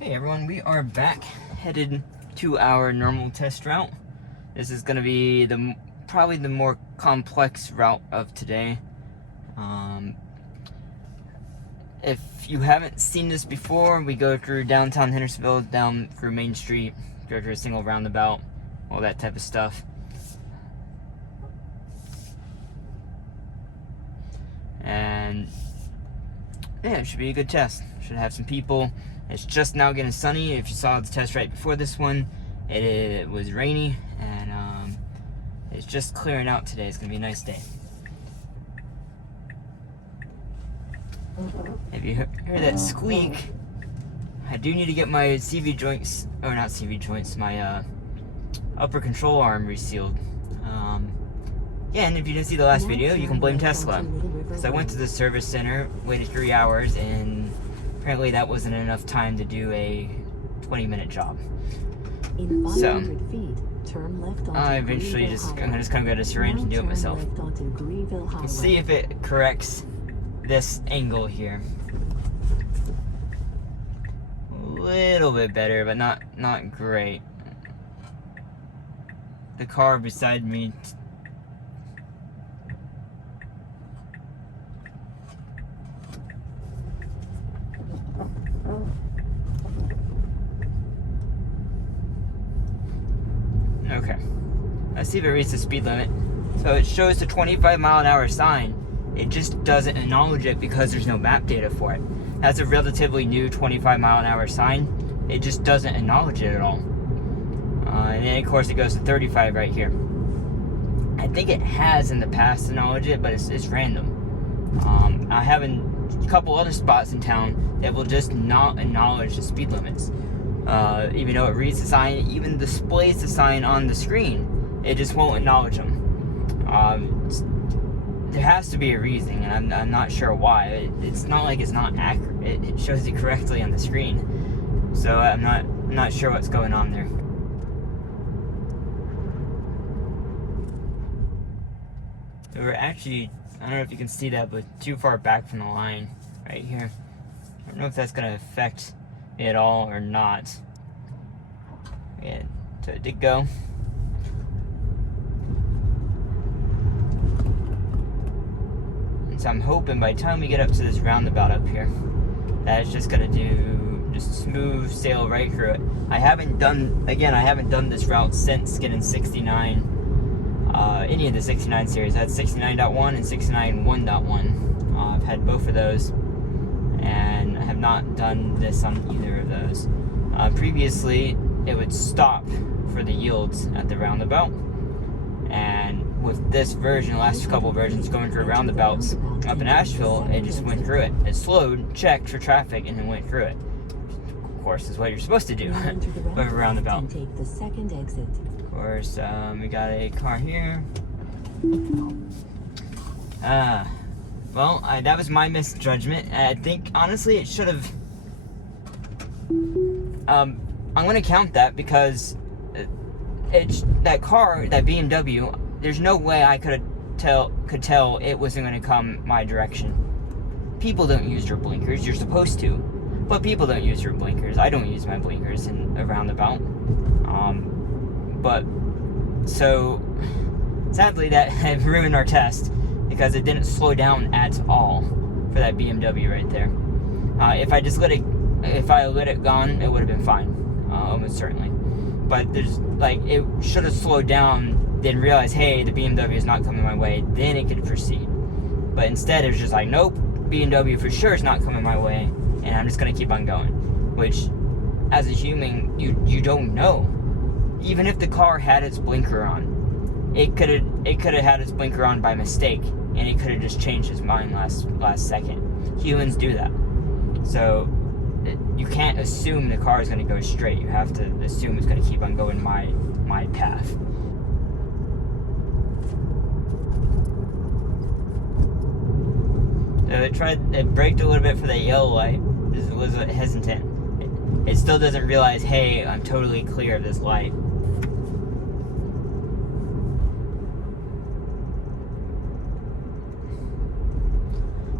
Hey everyone, we are back, headed to our normal test route. This is going to be probably the more complex route of today. If you haven't seen this before, we go through downtown Hendersonville, down through Main Street, go through a single roundabout, all that type of stuff. And yeah, it should be a good test. Should have some people. It's just now getting sunny. If you saw the test right before this one, it was rainy, and it's just clearing out today. It's gonna be a nice day. If you hear that squeak, I do need to get my CV joints, or not CV joints, my upper control arm resealed. Yeah, and if you didn't see the last video, you can blame Tesla. Because I went to the service center, waited 3 hours, and apparently that wasn't enough time to do a 20-minute job. So, I'm just gonna go to syringe and do it myself. Let's see if it corrects this angle here. A little bit better, but not great. The car beside me okay, let's see if it reads the speed limit. So it shows the 25-mile-an-hour sign. It just doesn't acknowledge it because there's no map data for it. That's a relatively new 25-mile-an-hour sign. It just doesn't acknowledge it at all. And then of course it goes to 35 right here. I think it has in the past acknowledged it, but it's random. I have a couple other spots in town that will just not acknowledge the speed limits. Even though it reads the sign, even displays the sign on the screen, it just won't acknowledge them. There has to be a reason, and I'm not sure why. It's not like it's not accurate. It shows it correctly on the screen, so I'm not sure what's going on there. We're actually, I don't know if you can see that, but too far back from the line right here. I don't know if that's going to affect it at all or not. Yeah, so it did go. And so I'm hoping by the time we get up to this roundabout up here, that it's just going to do just smooth sail right through it. I haven't done this route since getting 69. Any of the 69 series. I had 69.1 and 69.1.1. I've had both of those, and I have not done this on either of those. Previously, it would stop for the yields at the roundabout, and with this version, the last couple versions going through roundabouts up in Asheville, it just went through it. It slowed, checked for traffic, and then went through it. Of course, is what you're supposed to do with a roundabout. Take the second exit. Of course, we got a car here. Well, that was my misjudgment. I think, honestly, it should have... I'm going to count that because that car, that BMW, there's no way I could tell it wasn't going to come my direction. People don't use their blinkers. You're supposed to. But people don't use their blinkers. I don't use my blinkers in a roundabout. But, so, sadly, that had ruined our test because it didn't slow down at all for that BMW right there. If I just let it gone, it would have been fine, almost certainly. But there's, like, it should have slowed down, then realized, hey, the BMW is not coming my way, then it could proceed. But instead, it was just like, nope, BMW for sure is not coming my way, and I'm just gonna keep on going. Which, as a human, you don't know. Even if the car had its blinker on, it could have had its blinker on by mistake, and it could have just changed its mind last second. Humans do that. So you can't assume the car is going to go straight. You have to assume it's going to keep on going my path. So it braked a little bit for that yellow light. It was hesitant. It still doesn't realize, hey, I'm totally clear of this light.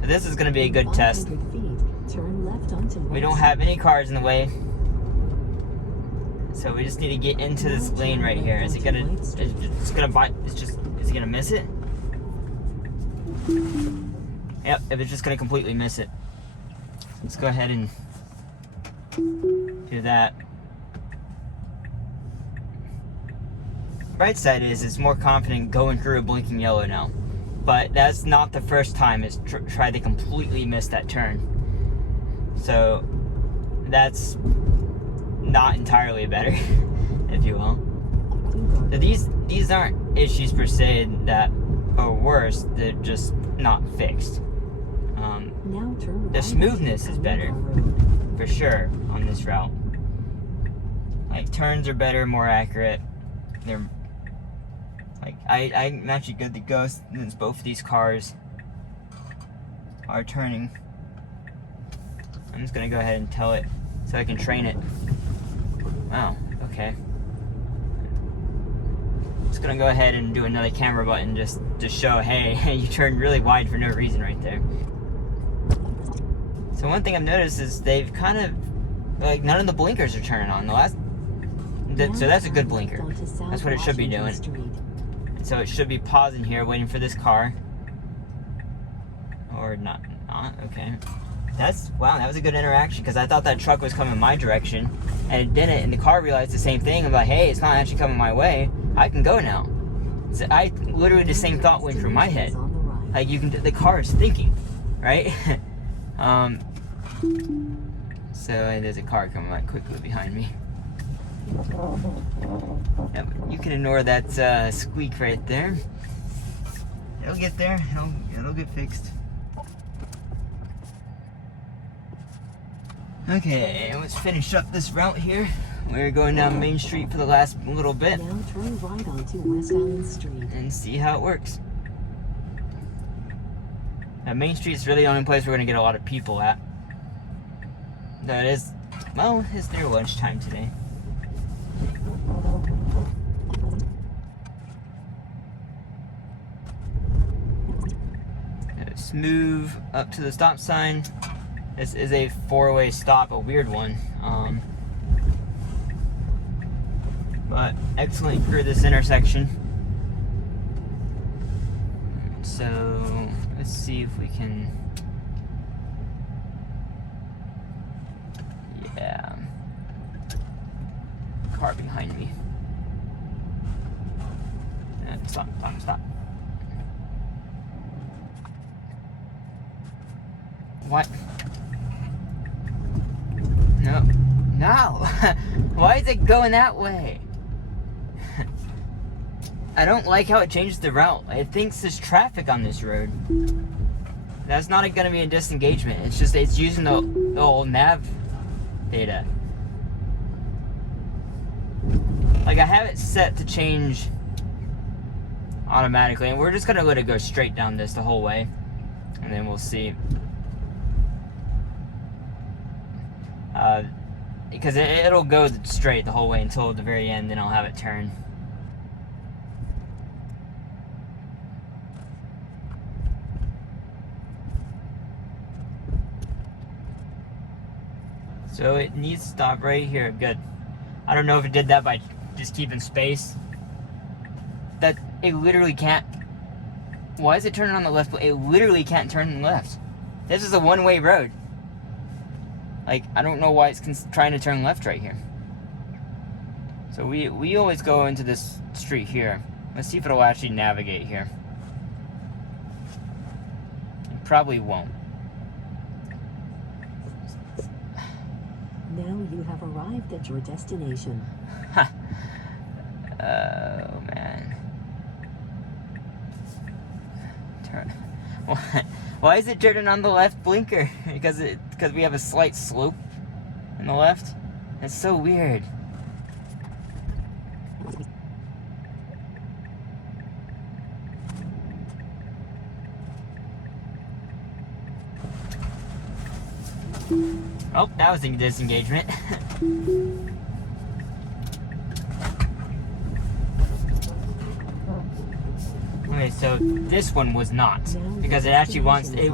So this is going to be a good test. Turn left onto We don't have any cars in the way. So we just need to get into this lane right here. Is it gonna? It's gonna bite. Is it gonna miss it? Yep. If it's just gonna completely miss it. Let's go ahead and do that. Bright side is it's more confident going through a blinking yellow now. But that's not the first time it's tried to completely miss that turn. So that's not entirely better, if you will. So these aren't issues per se that are worse, they're just not fixed. The smoothness is better, for sure, on this route. Like, turns are better, more accurate. They're like, I'm actually good to go since both of these cars are turning. I'm just gonna go ahead and tell it so I can train it. Wow, okay. Just gonna go ahead and do another camera button just to show, hey, you turned really wide for no reason right there. So one thing I've noticed is they've kind of, like, none of the blinkers are turning on. So that's a good blinker. That's what it should be doing. So it should be pausing here, waiting for this car. Or not, okay. Wow, that was a good interaction, because I thought that truck was coming my direction, and it didn't, and the car realized the same thing. I'm like, hey, it's not actually coming my way. I can go now. So literally the same thought went through my head. Like, the car is thinking, right? So there's a car coming right quickly behind me. Yep, you can ignore that squeak right there. It'll get there. It'll get fixed. Okay, let's finish up this route here. We're going down Main Street for the last little bit. Now turn right onto West Island Street and see how it works. Now, Main Street is really the only place we're going to get a lot of people at. Though it is, well, it's their lunchtime today. Let's move up to the stop sign. This is a four-way stop, a weird one. But excellent for this intersection. So let's see if we can. Yeah. Car behind me. Stop. What? No. Why is it going that way? I don't like how it changes the route. It thinks there's traffic on this road. That's not going to be a disengagement. It's using the old nav data. Like, I have it set to change automatically, and we're just going to let it go straight down this the whole way, and then we'll see. Because it'll go straight the whole way until the very end, then I'll have it turn. So it needs to stop right here. Good. I don't know if it did that by just keeping space. That it literally can't. Why is it turning on the left? It literally can't turn left. This is a one-way road. Like, I don't know why it's trying to turn left right here. So we always go into this street here. Let's see if it'll actually navigate here. It probably won't. Now you have arrived at your destination. Oh, man. Why is it turning on the left blinker? Because we have a slight slope in the left? That's so weird. Oh, that was a disengagement. Okay, so this one was not, because it actually wants it.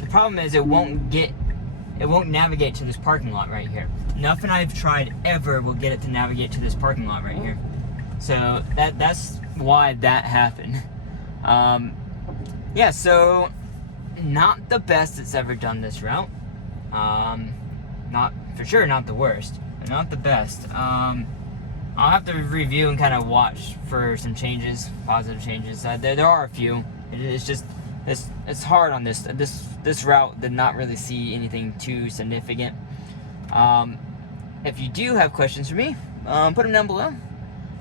The problem is it won't get it won't navigate to this parking lot right here. Nothing I've tried ever will get it to navigate to this parking lot right here. So that's why that happened. Yeah, so not the best it's ever done this route. Not for sure, not the worst, but not the best. I'll have to review and kind of watch for some changes, positive changes. There are a few. It's just it's hard on this route. Did not really see anything too significant. If you do have questions for me, put them down below.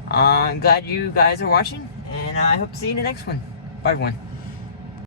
I'm glad you guys are watching, and I hope to see you in the next one. Bye, everyone.